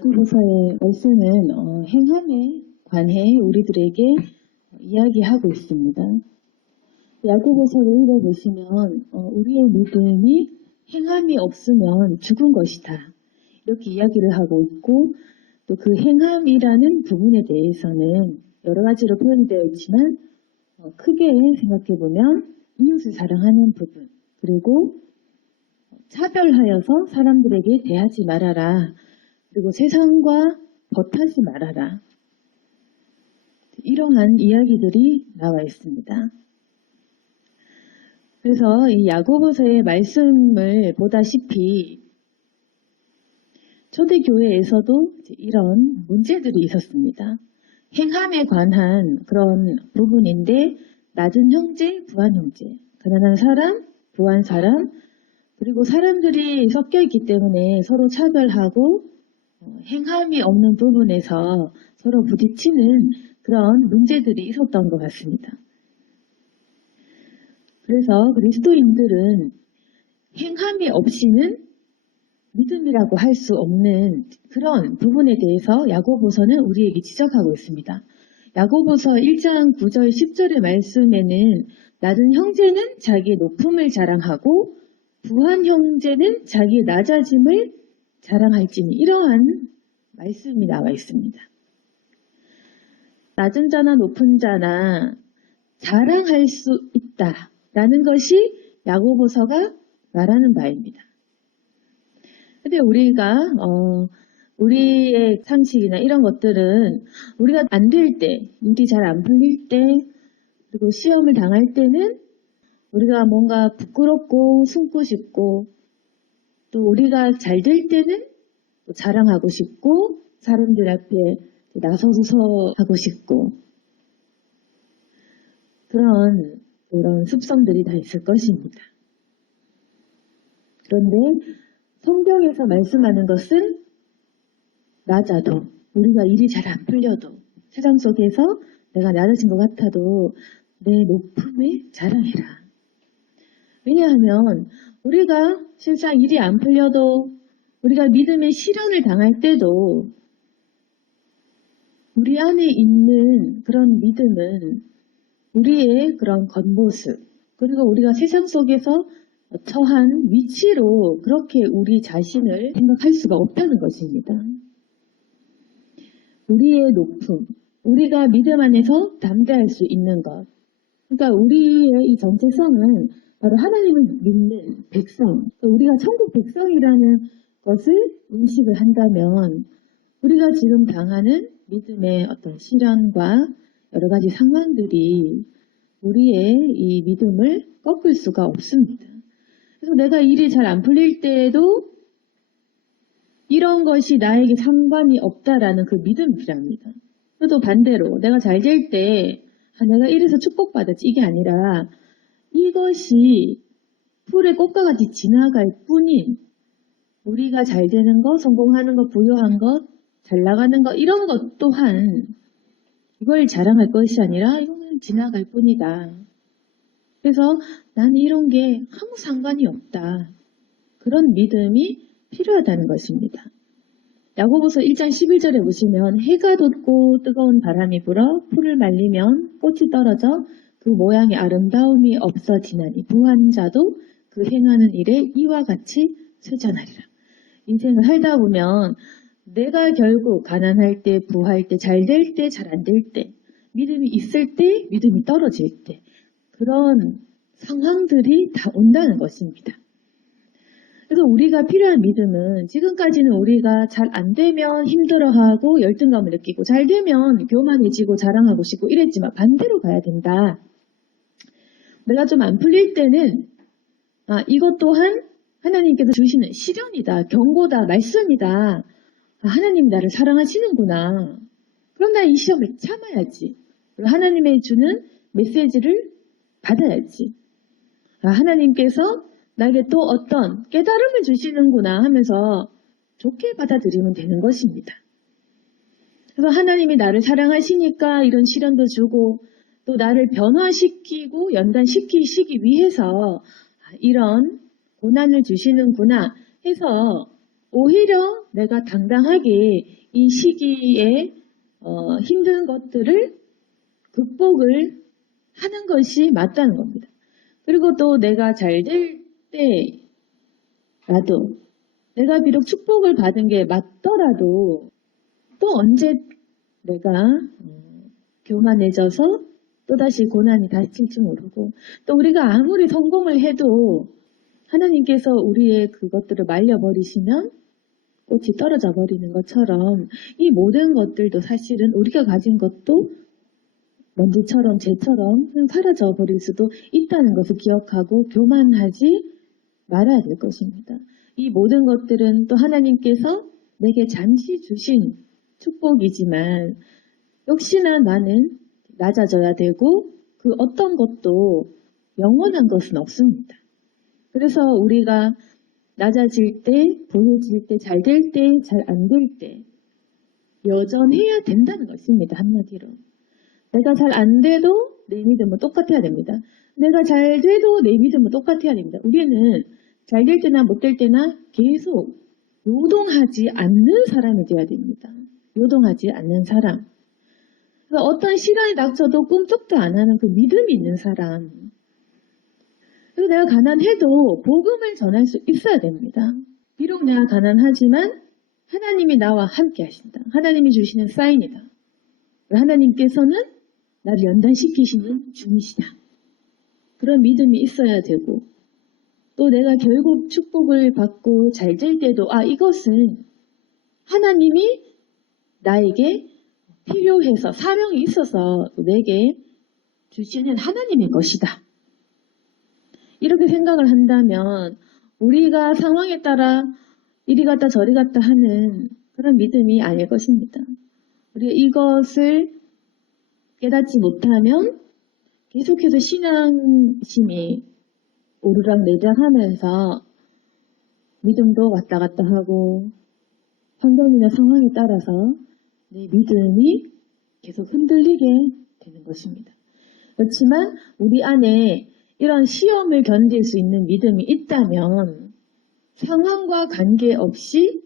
야고보서의 말씀은 행함에 관해 우리들에게 이야기하고 있습니다. 야고보서를 읽어보시면 우리의 믿음이 행함이 없으면 죽은 것이다. 이렇게 이야기를 하고 있고 또 그 행함이라는 부분에 대해서는 여러 가지로 표현되어 있지만 크게 생각해보면 이웃을 사랑하는 부분, 그리고 차별하여서 사람들에게 대하지 말아라. 그리고 세상과 벗하지 말아라. 이러한 이야기들이 나와 있습니다. 그래서 이 야고보서의 말씀을 보다시피 초대교회에서도 이런 문제들이 있었습니다. 행함에 관한 그런 부분인데 낮은 형제, 부한 형제, 가난한 사람, 부한 사람, 그리고 사람들이 섞여 있기 때문에 서로 차별하고 행함이 없는 부분에서 서로 부딪히는 그런 문제들이 있었던 것 같습니다. 그래서 그리스도인들은 행함이 없이는 믿음이라고 할 수 없는 그런 부분에 대해서 야고보서는 우리에게 지적하고 있습니다. 야고보서 1장 9절 10절의 말씀에는 낮은 형제는 자기의 높음을 자랑하고 부한 형제는 자기의 낮아짐을 자랑할지니 이러한 말씀이 나와 있습니다. 낮은 자나 높은 자나 자랑할 수 있다라는 것이 야고보서가 말하는 바입니다. 근데 우리가 우리의 상식이나 이런 것들은 우리가 안 될 때, 일이 잘 안 풀릴 때, 그리고 시험을 당할 때는 우리가 뭔가 부끄럽고 숨고 싶고 또 우리가 잘 될 때는 자랑하고 싶고 사람들 앞에 나서서 하고 싶고 그런 습성들이 다 있을 것입니다. 그런데 성경에서 말씀하는 것은 낮아도 우리가 일이 잘 안 풀려도 세상 속에서 내가 낮아진 것 같아도 내 높음을 자랑해라. 왜냐하면 우리가 실상 일이 안 풀려도 우리가 믿음의 시련을 당할 때도 우리 안에 있는 그런 믿음은 우리의 그런 겉모습 그리고 우리가 세상 속에서 처한 위치로 그렇게 우리 자신을 생각할 수가 없다는 것입니다. 우리의 높음, 우리가 믿음 안에서 담대할 수 있는 것. 그러니까 우리의 이 정체성은 바로 하나님을 믿는 백성, 우리가 천국 백성이라는 것을 인식을 한다면 우리가 지금 당하는 믿음의 어떤 시련과 여러 가지 상황들이 우리의 이 믿음을 꺾을 수가 없습니다. 그래서 내가 일이 잘 안 풀릴 때에도 이런 것이 나에게 상관이 없다라는 그 믿음이 필요합니다. 또 반대로 내가 잘 될 때 내가 이래서 축복받았지 이게 아니라 이것이 풀의 꽃과 같이 지나갈 뿐인 우리가 잘 되는 것, 성공하는 것, 부유한 것, 잘 나가는 것 이런 것 또한 이걸 자랑할 것이 아니라 이거는 지나갈 뿐이다. 그래서 나는 이런 게 아무 상관이 없다. 그런 믿음이 필요하다는 것입니다. 야고보서 1장 11절에 보시면 해가 돋고 뜨거운 바람이 불어 풀을 말리면 꽃이 떨어져 그 모양의 아름다움이 없어지나니 부한 자도 그 행하는 일에 이와 같이 쇠잔하리라. 인생을 살다 보면 내가 결국 가난할 때, 부할 때, 잘 될 때, 잘 안 될 때, 믿음이 있을 때, 믿음이 떨어질 때 그런 상황들이 다 온다는 것입니다. 그래서 우리가 필요한 믿음은 지금까지는 우리가 잘 안 되면 힘들어하고 열등감을 느끼고 잘 되면 교만해지고 자랑하고 싶고 이랬지만 반대로 가야 된다. 내가 좀 안 풀릴 때는 이것 또한 하나님께서 주시는 시련이다, 경고다, 말씀이다. 하나님 나를 사랑하시는구나. 그럼 나 이 시험을 참아야지. 하나님의 주는 메시지를 받아야지. 하나님께서 나에게 또 어떤 깨달음을 주시는구나 하면서 좋게 받아들이면 되는 것입니다. 그래서 하나님이 나를 사랑하시니까 이런 시련도 주고 또 나를 변화시키고 연단시키시기 위해서 이런 고난을 주시는구나 해서 오히려 내가 당당하게 이 시기에 힘든 것들을 극복을 하는 것이 맞다는 겁니다. 그리고 또 내가 잘 될 때라도 내가 비록 축복을 받은 게 맞더라도 또 언제 내가 교만해져서 또다시 고난이 닥칠지 모르고 또 우리가 아무리 성공을 해도 하나님께서 우리의 그것들을 말려버리시면 꽃이 떨어져 버리는 것처럼 이 모든 것들도 사실은 우리가 가진 것도 먼지처럼 재처럼 사라져 버릴 수도 있다는 것을 기억하고 교만하지 말아야 될 것입니다. 이 모든 것들은 또 하나님께서 내게 잠시 주신 축복이지만 역시나 나는 낮아져야 되고 그 어떤 것도 영원한 것은 없습니다. 그래서 우리가 낮아질 때, 보여질 때, 잘 될 때, 잘 안 될 때 여전해야 된다는 것입니다. 한마디로. 내가 잘 안 돼도 내 믿음은 똑같아야 됩니다. 내가 잘 돼도 내 믿음은 똑같아야 됩니다. 우리는 잘 될 때나 못 될 때나 계속 요동하지 않는 사람이 되어야 됩니다. 요동하지 않는 사람. 그래서 어떤 시련이 닥쳐도 꿈쩍도 안 하는 그 믿음이 있는 사람. 그래서 내가 가난해도 복음을 전할 수 있어야 됩니다. 비록 내가 가난하지만 하나님이 나와 함께 하신다. 하나님이 주시는 사인이다. 하나님께서는 나를 연단시키시는 중이시다. 그런 믿음이 있어야 되고 또 내가 결국 축복을 받고 잘 될 때도 이것은 하나님이 나에게 필요해서 사명이 있어서 내게 주시는 하나님의 것이다. 이렇게 생각을 한다면 우리가 상황에 따라 이리 갔다 저리 갔다 하는 그런 믿음이 아닐 것입니다. 우리가 이것을 깨닫지 못하면 계속해서 신앙심이 오르락내리락하면서 믿음도 왔다 갔다 하고 환경이나 상황에 따라서 내 믿음이 계속 흔들리게 되는 것입니다. 그렇지만 우리 안에 이런 시험을 견딜 수 있는 믿음이 있다면 상황과 관계없이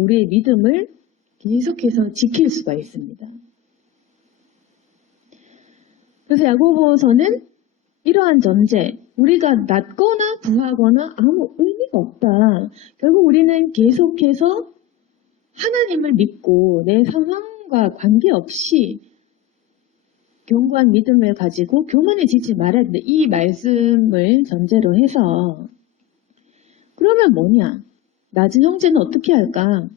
우리의 믿음을 계속해서 지킬 수가 있습니다. 그래서 야고보서는 이러한 전제, 우리가 낮거나 부하거나 아무 의미가 없다. 결국 우리는 계속해서 하나님을 믿고 내 상황과 관계없이 견고한 믿음을 가지고 교만해지지 말아야 된다. 이 말씀을 전제로 해서 그러면 뭐냐? 낮은 형제는 어떻게 할까?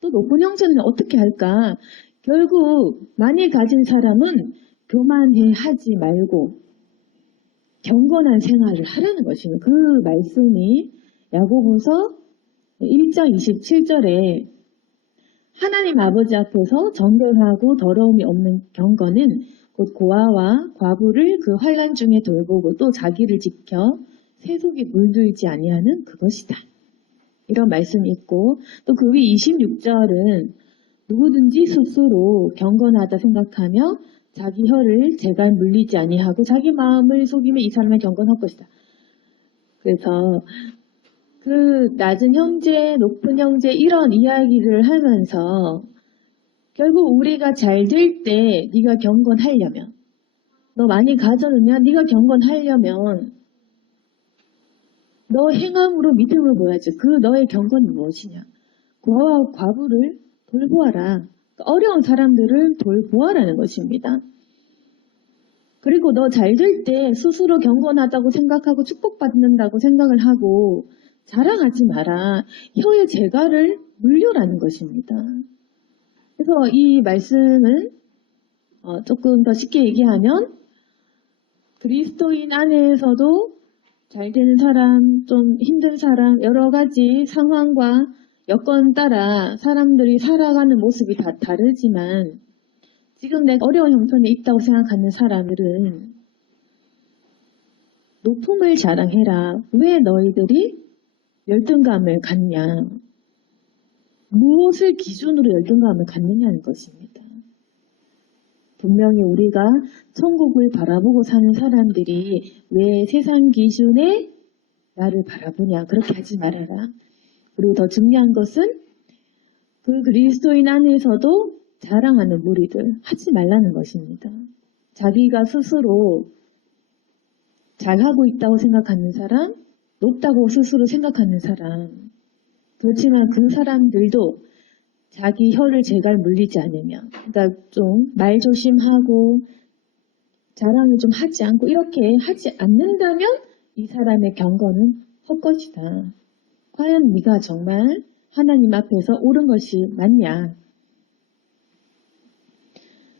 또 높은 형제는 어떻게 할까? 결국 많이 가진 사람은 교만해 하지 말고 경건한 생활을 하라는 것입니다. 그 말씀이 야고보서 1장 27절에 하나님 아버지 앞에서 정결하고 더러움이 없는 경건은 곧 고아와 과부를 그 환난 중에 돌보고 또 자기를 지켜 세속에 물들지 아니하는 그것이다. 이런 말씀이 있고 또 그 위 26절은 누구든지 스스로 경건하다 생각하며 자기 혀를 재갈 물리지 아니하고 자기 마음을 속이면 이 사람은 경건할 것이다. 그래서 그 낮은 형제, 높은 형제 이런 이야기를 하면서 결국 우리가 잘 될 때 네가 경건하려면 너 많이 가져놓으면 네가 경건하려면 너 행함으로 믿음을 보여야지. 그 너의 경건이 무엇이냐. 고아와 과부를 돌보아라. 어려운 사람들을 돌보아라는 것입니다. 그리고 너 잘 될 때 스스로 경건하다고 생각하고 축복받는다고 생각을 하고 자랑하지 마라. 혀의 재갈을 물려라는 것입니다. 그래서 이 말씀은 조금 더 쉽게 얘기하면 그리스도인 안에서도 잘 되는 사람, 좀 힘든 사람, 여러 가지 상황과 여건 따라 사람들이 살아가는 모습이 다 다르지만 지금 내가 어려운 형편에 있다고 생각하는 사람들은 높음을 자랑해라. 왜 너희들이 열등감을 갖냐? 무엇을 기준으로 열등감을 갖느냐는 것입니다. 분명히 우리가 천국을 바라보고 사는 사람들이 왜 세상 기준에 나를 바라보냐? 그렇게 하지 말아라. 그리고 더 중요한 것은 그 그리스도인 안에서도 자랑하는 무리들 하지 말라는 것입니다. 자기가 스스로 잘하고 있다고 생각하는 사람, 높다고 스스로 생각하는 사람, 그렇지만 그 사람들도 자기 혀를 제갈 물리지 않으면, 그러니까 좀 말 조심하고 자랑을 좀 하지 않고 이렇게 하지 않는다면 이 사람의 경건은 헛것이다. 과연 네가 정말 하나님 앞에서 옳은 것이 맞냐?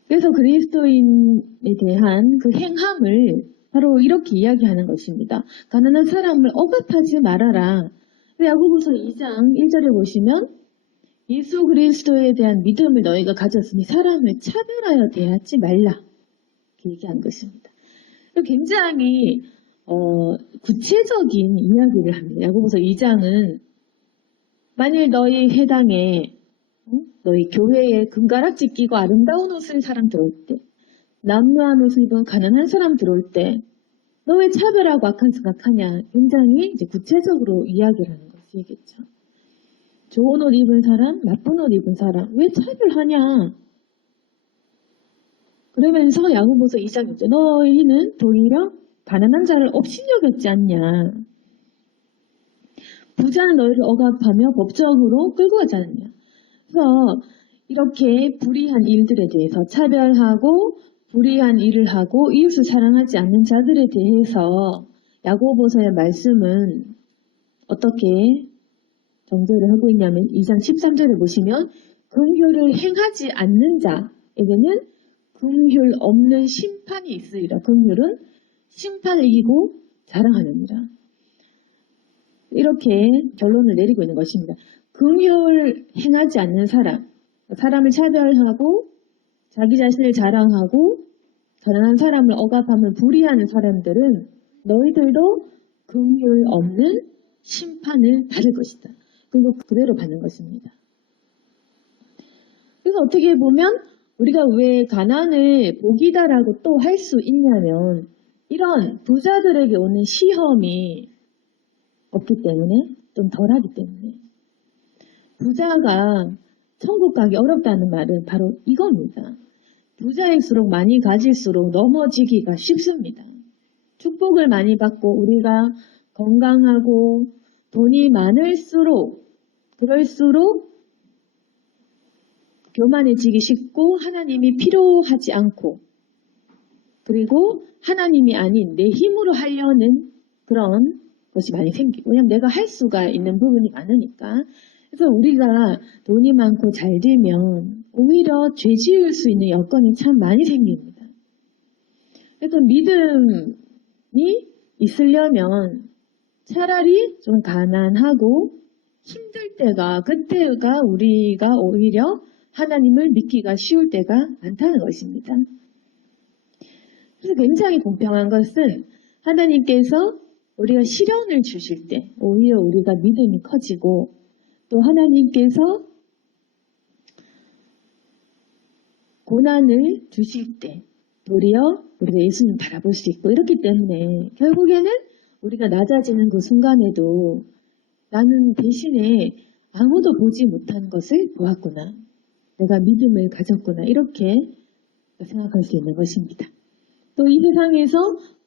그래서 그리스도인에 대한 그 행함을 바로 이렇게 이야기하는 것입니다. 가난한 사람을 억압하지 말아라. 야고보서 2장 1절에 보시면 예수 그리스도에 대한 믿음을 너희가 가졌으니 사람을 차별하여 대하지 말라. 이렇게 얘기한 것입니다. 굉장히 구체적인 이야기를 합니다. 야고보서 2장은 만일 너희 회당에 너희 교회에 금가락지 끼고 아름다운 옷을 사람 들어올 때, 남루한 옷을 입은 가난한 사람 들어올 때, 너 왜 차별하고 악한 생각하냐? 굉장히 이제 구체적으로 이야기를 하는 것이겠죠. 좋은 옷 입은 사람, 나쁜 옷 입은 사람, 왜 차별하냐? 그러면서 야고보서 2장 6절, 너희는 도리어 가난한 자를 업신여겼지 않냐? 부자는 너희를 억압하며 법적으로 끌고 가지 않느냐? 그래서 이렇게 불의한 일들에 대해서 차별하고 불의한 일을 하고 이웃을 사랑하지 않는 자들에 대해서 야고보서의 말씀은 어떻게 정죄를 하고 있냐면 2장 13절을 보시면 긍휼을 행하지 않는 자에게는 긍휼 없는 심판이 있으리라. 긍휼은 심판을 이기고 자랑하느니라. 이렇게 결론을 내리고 있는 것입니다. 긍휼을 행하지 않는 사람, 사람을 차별하고 자기 자신을 자랑하고 가난한 사람을 억압하면 불의하는 사람들은 너희들도 긍휼 없는 심판을 받을 것이다. 그리고 그대로 받는 것입니다. 그래서 어떻게 보면 우리가 왜 가난을 복이다라고 또 할 수 있냐면 이런 부자들에게 오는 시험이 없기 때문에 좀 덜하기 때문에 부자가 천국 가기 어렵다는 말은 바로 이겁니다. 부자일수록 많이 가질수록 넘어지기가 쉽습니다. 축복을 많이 받고 우리가 건강하고 돈이 많을수록 그럴수록 교만해지기 쉽고 하나님이 필요하지 않고 그리고 하나님이 아닌 내 힘으로 하려는 그런 것이 많이 생기고 왜냐하면 내가 할 수가 있는 부분이 많으니까 그래서 우리가 돈이 많고 잘 되면 오히려 죄 지을 수 있는 여건이 참 많이 생깁니다. 그래서 믿음이 있으려면 차라리 좀 가난하고 힘들 때가 그때가 우리가 오히려 하나님을 믿기가 쉬울 때가 많다는 것입니다. 그래서 굉장히 공평한 것은 하나님께서 우리가 시련을 주실 때 오히려 우리가 믿음이 커지고 또 하나님께서 고난을 주실 때 도리어 우리가 예수님 바라볼 수 있고 이렇기 때문에 결국에는 우리가 낮아지는 그 순간에도 나는 대신에 아무도 보지 못한 것을 보았구나. 내가 믿음을 가졌구나. 이렇게 생각할 수 있는 것입니다. 또 이 세상에서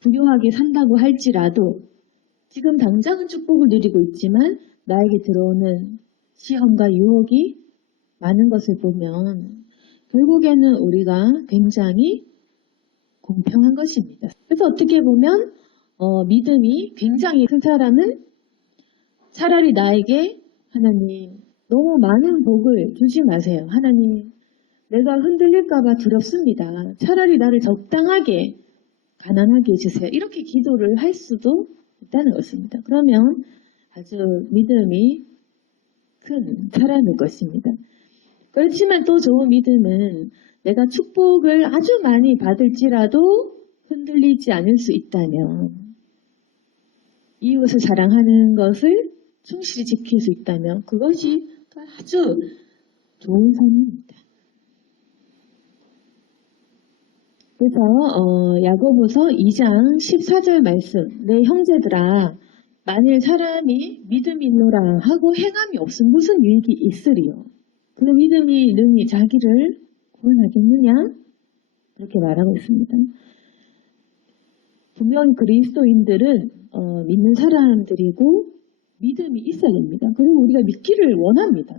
부유하게 산다고 할지라도 지금 당장은 축복을 누리고 있지만 나에게 들어오는 시험과 유혹이 많은 것을 보면 결국에는 우리가 굉장히 공평한 것입니다. 그래서 어떻게 보면 믿음이 굉장히 큰 사람은 차라리 나에게 하나님 너무 많은 복을 주지 마세요. 하나님 내가 흔들릴까봐 두렵습니다. 차라리 나를 적당하게 가난하게 해주세요. 이렇게 기도를 할 수도 있다는 것입니다. 그러면 아주 믿음이 큰 사람일 것입니다. 그렇지만 또 좋은 믿음은 내가 축복을 아주 많이 받을지라도 흔들리지 않을 수 있다면 이웃을 사랑하는 것을 충실히 지킬 수 있다면 그것이 아주 좋은 삶입니다. 그래서 야고보서 2장 14절 말씀 내 형제들아 만일 사람이 믿음이 있노라 하고 행함이 없으면 무슨 유익이 있으리요. 그 믿음이 능히 자기를 구원하겠느냐? 이렇게 말하고 있습니다. 분명 그리스도인들은 믿는 사람들이고 믿음이 있어야 됩니다. 그리고 우리가 믿기를 원합니다.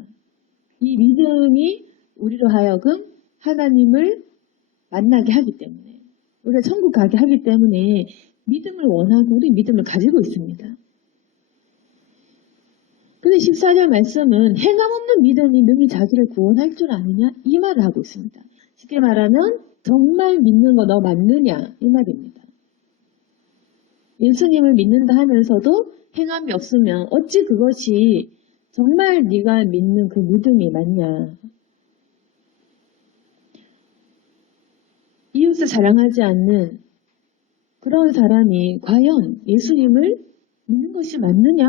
이 믿음이 우리로 하여금 하나님을 만나게 하기 때문에, 우리가 천국 가게 하기 때문에 믿음을 원하고 우리 믿음을 가지고 있습니다. 근데 14절 말씀은 행함 없는 믿음이 능히 자기를 구원할 줄 아느냐? 이 말을 하고 있습니다. 쉽게 말하면 정말 믿는 거 너 맞느냐? 이 말입니다. 예수님을 믿는다 하면서도 행함이 없으면 어찌 그것이 정말 네가 믿는 그 믿음이 맞냐? 이웃을 사랑하지 않는 그런 사람이 과연 예수님을 믿는 것이 맞느냐?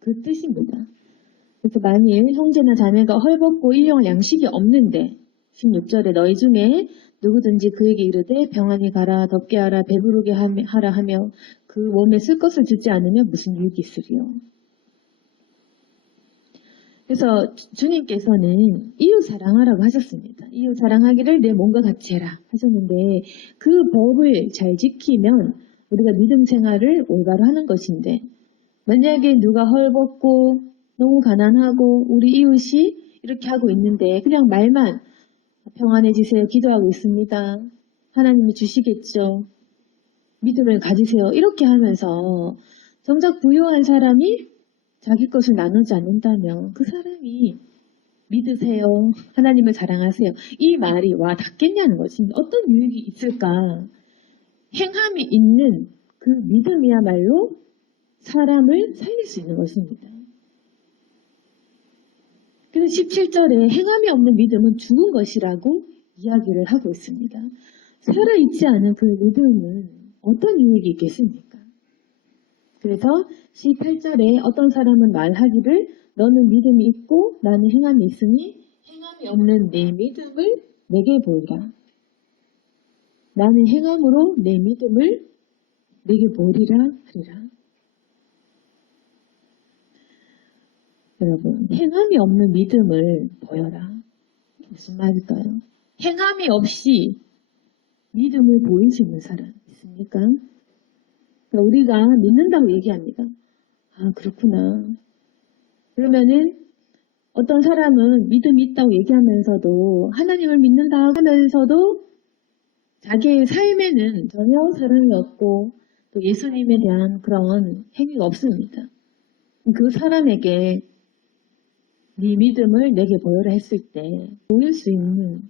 그 뜻입니다. 그래서 만일 형제나 자매가 헐벗고 일용할 양식이 없는데 16절에 너희 중에 누구든지 그에게 이르되 평안히 가라 덥게 하라 배부르게 하라 하며 그 몸에 쓸 것을 주지 않으면 무슨 유익이 있으리요. 그래서 주님께서는 이웃 사랑하라고 하셨습니다. 이웃 사랑하기를 내 몸과 같이 해라 하셨는데 그 법을 잘 지키면 우리가 믿음 생활을 올바로 하는 것인데 만약에 누가 헐벗고 너무 가난하고 우리 이웃이 이렇게 하고 있는데 그냥 말만 평안해지세요. 기도하고 있습니다. 하나님이 주시겠죠. 믿음을 가지세요. 이렇게 하면서 정작 부유한 사람이 자기 것을 나누지 않는다면 그 사람이 믿으세요. 하나님을 사랑하세요. 이 말이 와 닿겠냐는 것입니다. 어떤 유익이 있을까? 행함이 있는 그 믿음이야말로 사람을 살릴 수 있는 것입니다. 그래서 17절에 행함이 없는 믿음은 죽은 것이라고 이야기를 하고 있습니다. 살아있지 않은 그 믿음은 어떤 유익이 있겠습니까? 그래서 18절에 어떤 사람은 말하기를 너는 믿음이 있고 나는 행함이 있으니 행함이 없는 내 믿음을 내게 보이라. 나는 행함으로 내 믿음을 내게 보이라 하리라. 여러분, 행함이 없는 믿음을 보여라. 무슨 말일까요? 행함이 없이 믿음을 보일 수 있는 사람 있습니까? 그러니까 우리가 믿는다고 얘기합니다. 아, 그렇구나. 그러면은 어떤 사람은 믿음이 있다고 얘기하면서도 하나님을 믿는다 하면서도 자기의 삶에는 전혀 사랑이 없고 또 예수님에 대한 그런 행위가 없습니다. 그 사람에게 네 믿음을 내게 보여라 했을 때 보일 수 있는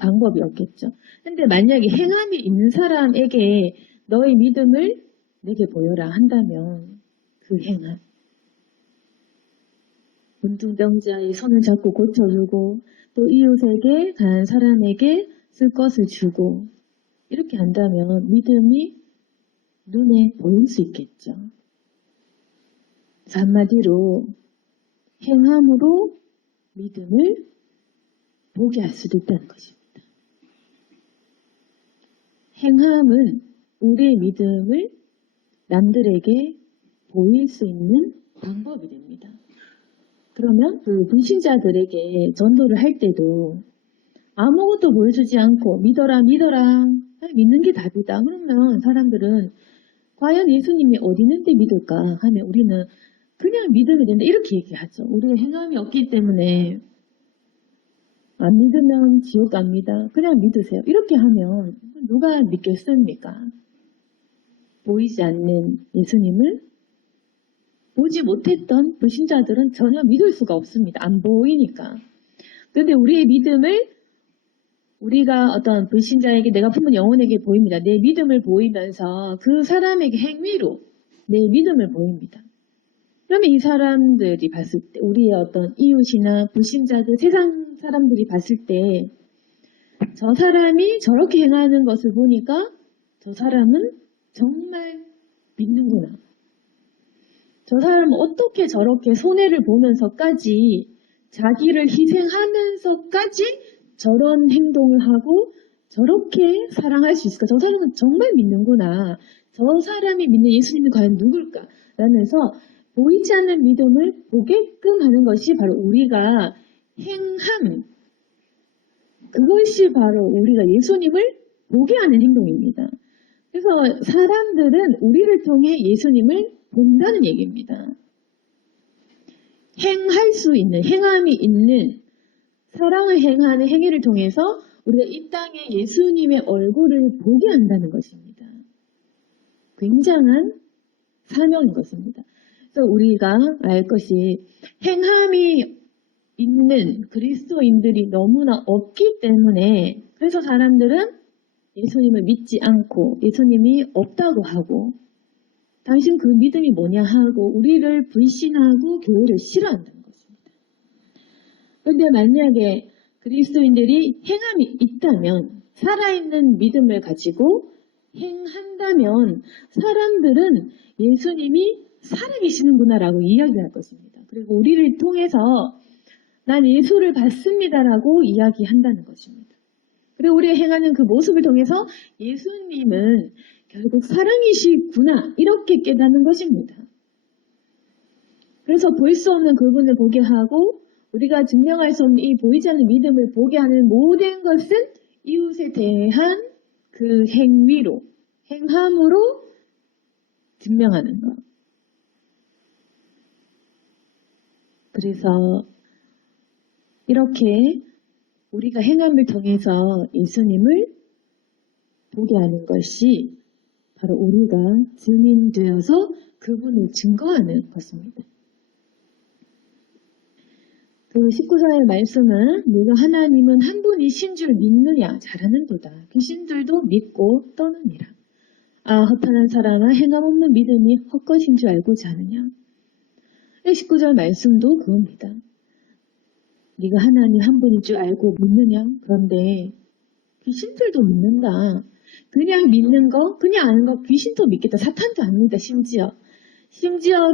방법이 없겠죠. 근데 만약에 행함이 있는 사람에게 너의 믿음을 내게 보여라 한다면 그 행함, 문둥병자의 손을 잡고 고쳐주고 또 이웃에게 가난한 사람에게 쓸 것을 주고 이렇게 한다면 믿음이 눈에 보일 수 있겠죠. 한마디로 행함으로 믿음을 보게 할 수도 있다는 것입니다. 행함은 우리의 믿음을 남들에게 보일 수 있는 방법이 됩니다. 그러면 그 불신자들에게 전도를 할 때도 아무것도 보여주지 않고 믿어라 믿는 게 답이다. 그러면 사람들은 과연 예수님이 어디 있는데 믿을까 하면 우리는 그냥 믿으면 된다 이렇게 얘기하죠. 우리가 행함이 없기 때문에 안 믿으면 지옥 갑니다. 그냥 믿으세요. 이렇게 하면 누가 믿겠습니까? 보이지 않는 예수님을 보지 못했던 불신자들은 전혀 믿을 수가 없습니다. 안 보이니까. 그런데 우리의 믿음을 우리가 어떤 불신자에게 내가 품은 영혼에게 보입니다. 내 믿음을 보이면서 그 사람에게 행위로 내 믿음을 보입니다. 그러면 이 사람들이 봤을 때 우리의 어떤 이웃이나 불신자들 세상 사람들이 봤을 때 저 사람이 저렇게 행하는 것을 보니까 저 사람은 정말 믿는구나. 저 사람은 어떻게 저렇게 손해를 보면서까지 자기를 희생하면서까지 저런 행동을 하고 저렇게 사랑할 수 있을까? 저 사람은 정말 믿는구나. 저 사람이 믿는 예수님이 과연 누굴까? 라면서 보이지 않는 믿음을 보게끔 하는 것이 바로 우리가 행함. 그것이 바로 우리가 예수님을 보게 하는 행동입니다. 그래서 사람들은 우리를 통해 예수님을 본다는 얘기입니다. 행할 수 있는, 행함이 있는, 사랑을 행하는 행위를 통해서 우리가 이 땅에 예수님의 얼굴을 보게 한다는 것입니다. 굉장한 사명인 것입니다. 그래서 우리가 알 것이 행함이 있는 그리스도인들이 너무나 없기 때문에 그래서 사람들은 예수님을 믿지 않고 예수님이 없다고 하고 당신 그 믿음이 뭐냐 하고 우리를 불신하고 교회를 싫어한다는 것입니다. 그런데 만약에 그리스도인들이 행함이 있다면 살아있는 믿음을 가지고 행한다면 사람들은 예수님이 살아계시는구나라고 이야기할 것입니다. 그리고 우리를 통해서 난 예수를 받습니다라고 이야기한다는 것입니다. 그리고 우리가 행하는 그 모습을 통해서 예수님은 결국 사랑이시구나 이렇게 깨닫는 것입니다. 그래서 볼 수 없는 그분을 보게 하고 우리가 증명할 수 없는 이 보이지 않는 믿음을 보게 하는 모든 것은 이웃에 대한 그 행위로, 행함으로 증명하는 것. 그래서 이렇게 우리가 행함을 통해서 예수님을 보게 하는 것이 바로 우리가 증인되어서 그분을 증거하는 것입니다. 그 19절의 말씀은 네가 하나님은 한 분이신 줄 믿느냐 잘하는도다. 귀신들도 믿고 떠느니라. 아 허탄한 사람아 행함 없는 믿음이 헛것인 줄 알고자 하느냐. 19절 말씀도 그겁니다. 네가 하나님 한 분인 줄 알고 믿느냐? 그런데 귀신들도 믿는다. 그냥 믿는 거, 그냥 아는 거 귀신도 믿겠다. 사탄도 안 믿다. 심지어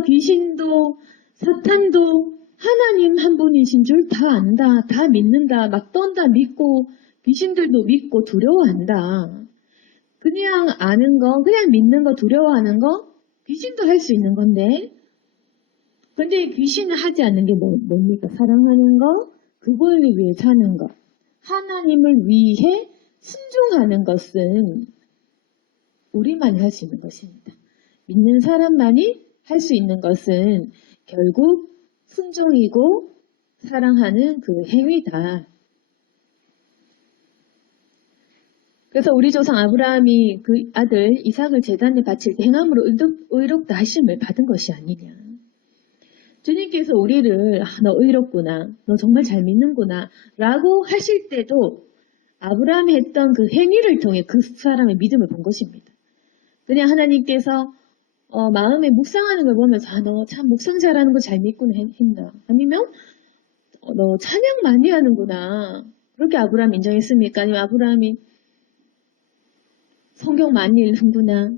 귀신도 사탄도 하나님 한 분이신 줄 다 안다. 다 믿는다. 막 떤다 믿고 귀신들도 믿고 두려워한다. 그냥 아는 거, 그냥 믿는 거, 두려워하는 거 귀신도 할 수 있는 건데 그런데 귀신은 하지 않는 게 뭡니까? 사랑하는 거, 그걸 위해 사는 것. 하나님을 위해 순종하는 것은 우리만이 할 수 있는 것입니다. 믿는 사람만이 할 수 있는 것은 결국 순종이고 사랑하는 그 행위다. 그래서 우리 조상 아브라함이 그 아들 이삭을 제단에 바칠 때 행함으로 의롭다 하심을 받은 것이 아니냐. 주님께서 우리를 너 의롭구나, 너 정말 잘 믿는구나 라고 하실 때도 아브라함이 했던 그 행위를 통해 그 사람의 믿음을 본 것입니다. 그냥 하나님께서 마음에 묵상하는 걸 보면서 너 참 묵상 잘하는 거 잘 믿구나 했나. 아니면 너 찬양 많이 하는구나. 그렇게 아브라함 인정했습니까? 아니면 아브라함이 성경 많이 읽는구나.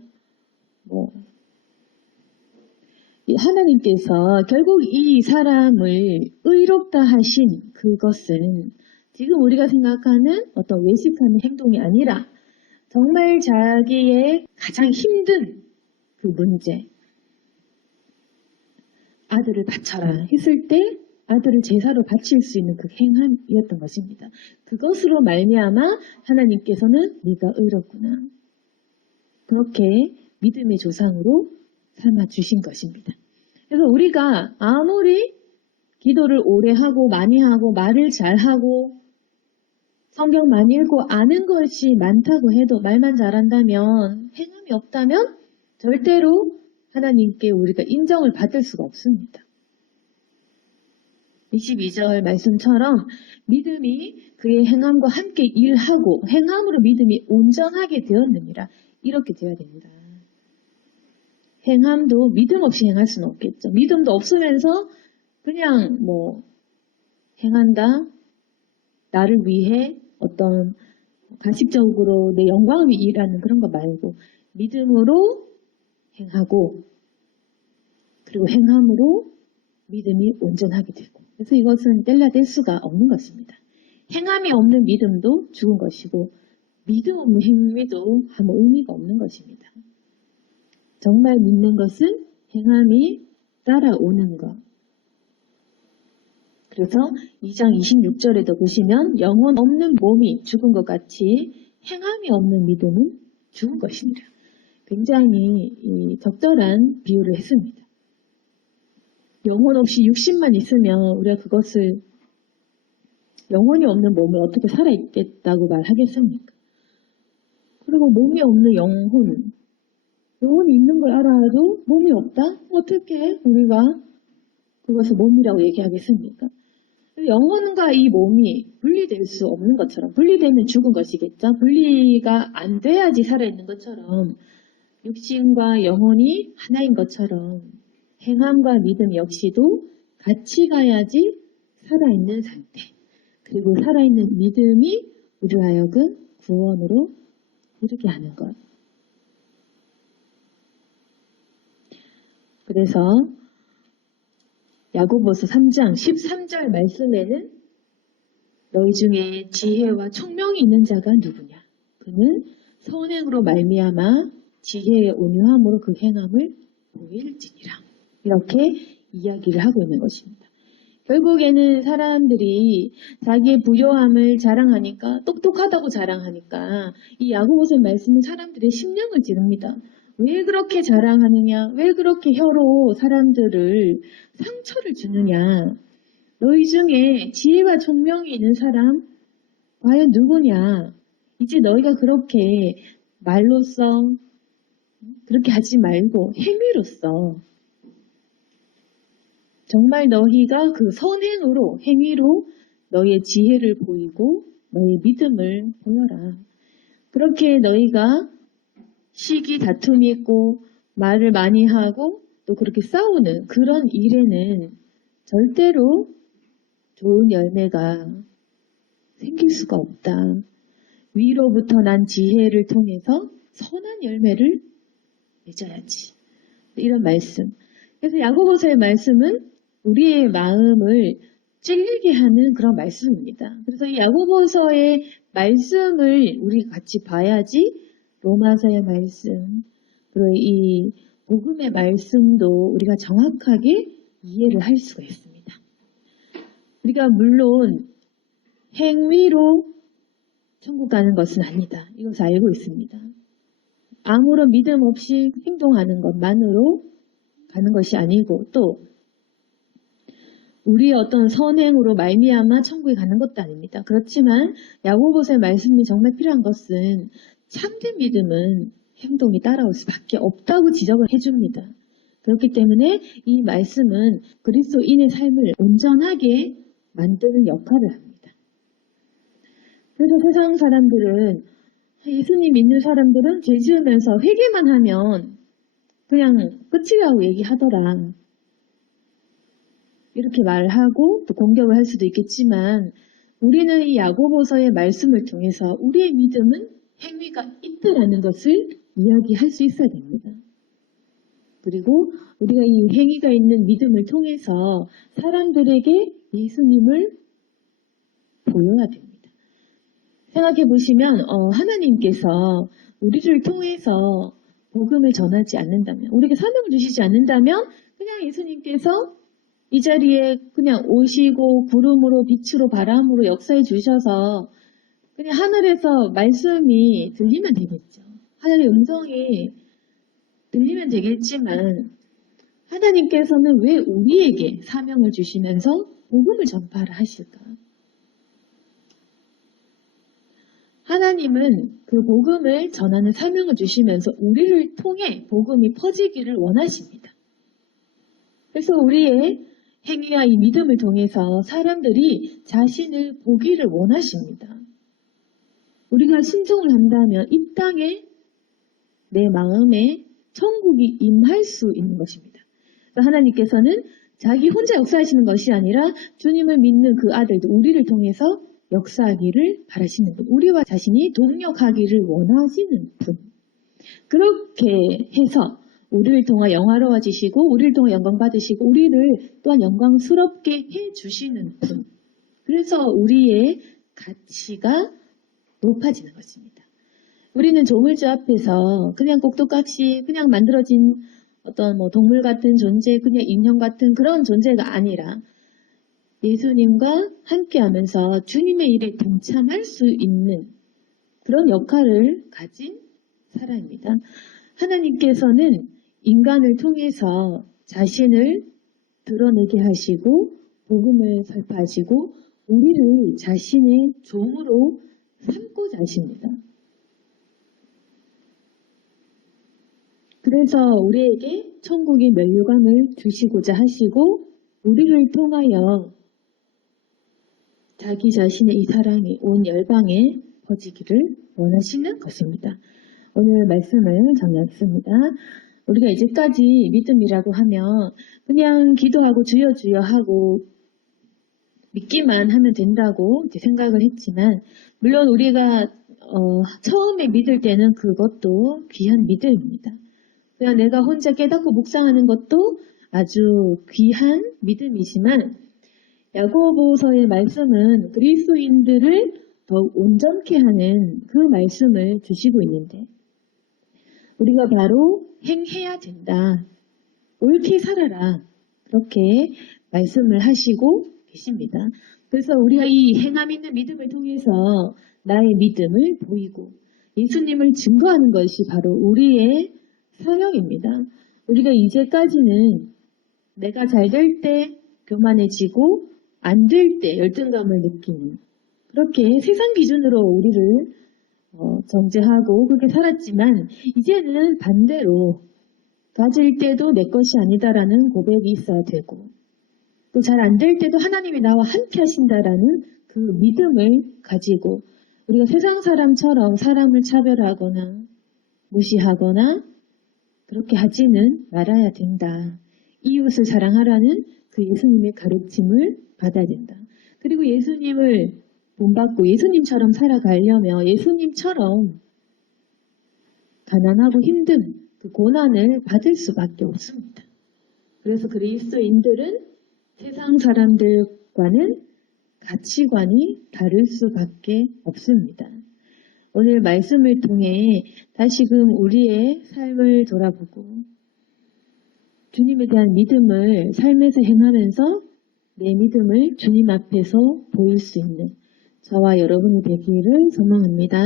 하나님께서 결국 이 사람을 의롭다 하신 그것은 지금 우리가 생각하는 어떤 외식하는 행동이 아니라 정말 자기의 가장 힘든 그 문제, 아들을 바쳐라 했을 때 아들을 제사로 바칠 수 있는 그 행함이었던 것입니다. 그것으로 말미암아 하나님께서는 네가 의롭구나. 그렇게 믿음의 조상으로 삼아 주신 것입니다. 그래서 우리가 아무리 기도를 오래 하고 많이 하고 말을 잘하고 성경 많이 읽고 아는 것이 많다고 해도 말만 잘한다면 행함이 없다면 절대로 하나님께 우리가 인정을 받을 수가 없습니다. 22절 말씀처럼 믿음이 그의 행함과 함께 일하고 행함으로 믿음이 온전하게 되었느니라. 이렇게 되어야 됩니다. 행함도 믿음 없이 행할 수는 없겠죠. 믿음도 없으면서 그냥 행한다. 나를 위해 어떤 가식적으로 내 영광을 위해 일하는 그런 거 말고 믿음으로 행하고 그리고 행함으로 믿음이 온전하게 되고 그래서 이것은 뗄래야 수가 없는 것입니다. 행함이 없는 믿음도 죽은 것이고 믿음 없는 행위도 아무 의미가 없는 것입니다. 정말 믿는 것은 행함이 따라오는 것. 그래서 2장 26절에도 보시면 영혼 없는 몸이 죽은 것 같이 행함이 없는 믿음은 죽은 것이니라. 굉장히 적절한 비유를 했습니다. 영혼 없이 육신만 있으면 우리가 그것을 영혼이 없는 몸을 어떻게 살아있겠다고 말하겠습니까? 그리고 몸이 없는 영혼이 있는 걸 알아도 몸이 없다? 어떻게 우리가 그것을 몸이라고 얘기하겠습니까? 영혼과 이 몸이 분리될 수 없는 것처럼, 분리되면 죽은 것이겠죠? 분리가 안 돼야지 살아있는 것처럼, 육신과 영혼이 하나인 것처럼 행함과 믿음 역시도 같이 가야지 살아있는 상태. 그리고 살아있는 믿음이 우리로 하여금 구원으로 이르게 하는 것. 그래서 야고보서 3장 13절 말씀에는 너희 중에 지혜와 총명이 있는 자가 누구냐? 그는 선행으로 말미암아 지혜의 온유함으로 그 행함을 보일지니라. 이렇게 이야기를 하고 있는 것입니다. 결국에는 사람들이 자기의 부요함을 자랑하니까, 똑똑하다고 자랑하니까 이 야고보서 말씀은 사람들의 심령을 찌릅니다. 왜 그렇게 자랑하느냐? 왜 그렇게 혀로 사람들을 상처를 주느냐? 너희 중에 지혜와 총명이 있는 사람 과연 누구냐? 이제 너희가 그렇게 말로써 그렇게 하지 말고 행위로써 정말 너희가 그 선행으로 행위로 너희의 지혜를 보이고 너희의 믿음을 보여라. 그렇게 너희가 시기 다툼이 있고 말을 많이 하고 또 그렇게 싸우는 그런 일에는 절대로 좋은 열매가 생길 수가 없다. 위로부터 난 지혜를 통해서 선한 열매를 맺어야지. 이런 말씀. 그래서 야고보서의 말씀은 우리의 마음을 찔리게 하는 그런 말씀입니다. 그래서 이 야고보서의 말씀을 우리 같이 봐야지 로마서의 말씀, 그리고 이 복음의 말씀도 우리가 정확하게 이해를 할 수가 있습니다. 우리가 물론 행위로 천국 가는 것은 아니다. 이것을 알고 있습니다. 아무런 믿음 없이 행동하는 것만으로 가는 것이 아니고 또 우리의 어떤 선행으로 말미암아 천국에 가는 것도 아닙니다. 그렇지만 야고보서의 말씀이 정말 필요한 것은 참된 믿음은 행동이 따라올 수밖에 없다고 지적을 해줍니다. 그렇기 때문에 이 말씀은 그리스도인의 삶을 온전하게 만드는 역할을 합니다. 그래서 세상 사람들은 예수님 믿는 사람들은 죄 지으면서 회개만 하면 그냥 끝이라고 얘기하더라. 이렇게 말하고 또 공격을 할 수도 있겠지만 우리는 이 야고보서의 말씀을 통해서 우리의 믿음은 행위가 있다라는 것을 이야기할 수 있어야 됩니다. 그리고 우리가 이 행위가 있는 믿음을 통해서 사람들에게 예수님을 보여야 됩니다. 생각해 보시면 하나님께서 우리를 통해서 복음을 전하지 않는다면, 우리에게 사명을 주시지 않는다면 그냥 예수님께서 이 자리에 그냥 오시고 구름으로 빛으로 바람으로 역사해 주셔서 그냥 하늘에서 말씀이 들리면 되겠죠. 하늘의 음성이 들리면 되겠지만 하나님께서는 왜 우리에게 사명을 주시면서 복음을 전파를 하실까? 하나님은 그 복음을 전하는 사명을 주시면서 우리를 통해 복음이 퍼지기를 원하십니다. 그래서 우리의 행위와 이 믿음을 통해서 사람들이 자신을 보기를 원하십니다. 우리가 신청을 한다면 이 땅에 내 마음에 천국이 임할 수 있는 것입니다. 하나님께서는 자기 혼자 역사하시는 것이 아니라 주님을 믿는 그 아들들, 우리를 통해서 역사하기를 바라시는 분, 우리와 자신이 동력하기를 원하시는 분. 그렇게 해서 우리를 통해 영화로워지시고 우리를 통해 영광 받으시고 우리를 또한 영광스럽게 해주시는 분. 그래서 우리의 가치가 높아지는 것입니다. 우리는 조물주 앞에서 그냥 꼭두각시 그냥 만들어진 어떤 뭐 동물 같은 존재, 그냥 인형 같은 그런 존재가 아니라 예수님과 함께하면서 주님의 일에 동참할 수 있는 그런 역할을 가진 사람입니다. 하나님께서는 인간을 통해서 자신을 드러내게 하시고 복음을 설파하시고 우리를 자신의 종으로 삼고자 하십니다. 그래서 우리에게 천국의 면류관을 주시고자 하시고 우리를 통하여 자기 자신의 이 사랑이 온 열방에 퍼지기를 원하시는 것입니다. 오늘 말씀을 정리하겠습니다. 우리가 이제까지 믿음이라고 하면 그냥 기도하고 주여 주여 하고 믿기만 하면 된다고 생각을 했지만 물론 우리가 처음에 믿을 때는 그것도 귀한 믿음입니다. 그냥 내가 혼자 깨닫고 묵상하는 것도 아주 귀한 믿음이지만 야고보서의 말씀은 그리스도인들을 더욱 온전케 하는 그 말씀을 주시고 있는데 우리가 바로 행해야 된다. 옳게 살아라. 그렇게 말씀을 하시고 계십니다. 그래서 우리가 이 행함 있는 믿음을 통해서 나의 믿음을 보이고 예수님을 증거하는 것이 바로 우리의 사명입니다. 우리가 이제까지는 내가 잘 될 때 교만해지고 안 될 때 열등감을 느끼는 그렇게 세상 기준으로 우리를 정죄하고 그렇게 살았지만 이제는 반대로 가질 때도 내 것이 아니다라는 고백이 있어야 되고 또 잘 안 될 때도 하나님이 나와 함께 하신다라는 그 믿음을 가지고 우리가 세상 사람처럼 사람을 차별하거나 무시하거나 그렇게 하지는 말아야 된다. 이웃을 사랑하라는 그 예수님의 가르침을 받아야 된다. 그리고 예수님을 본받고 예수님처럼 살아가려면 예수님처럼 가난하고 힘든 그 고난을 받을 수밖에 없습니다. 그래서 그리스도인들은 세상 사람들과는 가치관이 다를 수밖에 없습니다. 오늘 말씀을 통해 다시금 우리의 삶을 돌아보고 주님에 대한 믿음을 삶에서 행하면서 내 믿음을 주님 앞에서 보일 수 있는 저와 여러분이 되기를 소망합니다.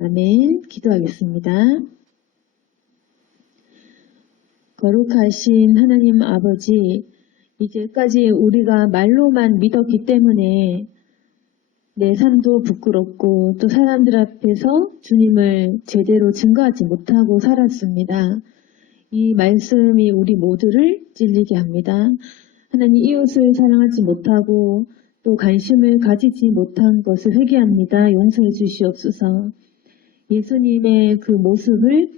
아멘. 기도하겠습니다. 거룩하신 하나님 아버지, 이제까지 우리가 말로만 믿었기 때문에 내 삶도 부끄럽고 또 사람들 앞에서 주님을 제대로 증거하지 못하고 살았습니다. 이 말씀이 우리 모두를 찔리게 합니다. 하나님 이웃을 사랑하지 못하고 또 관심을 가지지 못한 것을 회개합니다. 용서해 주시옵소서. 예수님의 그 모습을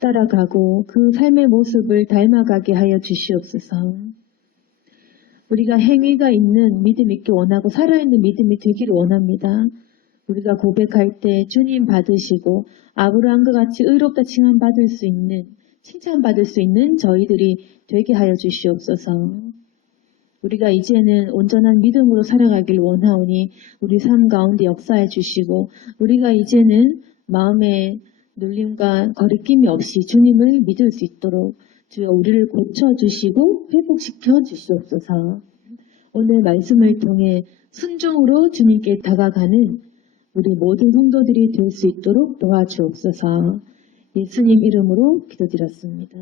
따라가고 그 삶의 모습을 닮아가게 하여 주시옵소서. 우리가 행위가 있는 믿음이 있기 원하고 살아있는 믿음이 되기를 원합니다. 우리가 고백할 때 주님 받으시고 아브라함과 같이 의롭다 칭찬받을 수 있는 저희들이 되게 하여 주시옵소서. 우리가 이제는 온전한 믿음으로 살아가길 원하오니 우리 삶 가운데 역사해 주시고 우리가 이제는 마음의 눌림과 거리낌이 없이 주님을 믿을 수 있도록 주여 우리를 고쳐주시고 회복시켜 주시옵소서. 오늘 말씀을 통해 순종으로 주님께 다가가는 우리 모든 성도들이 될 수 있도록 도와주옵소서. 예수님 이름으로 기도드렸습니다.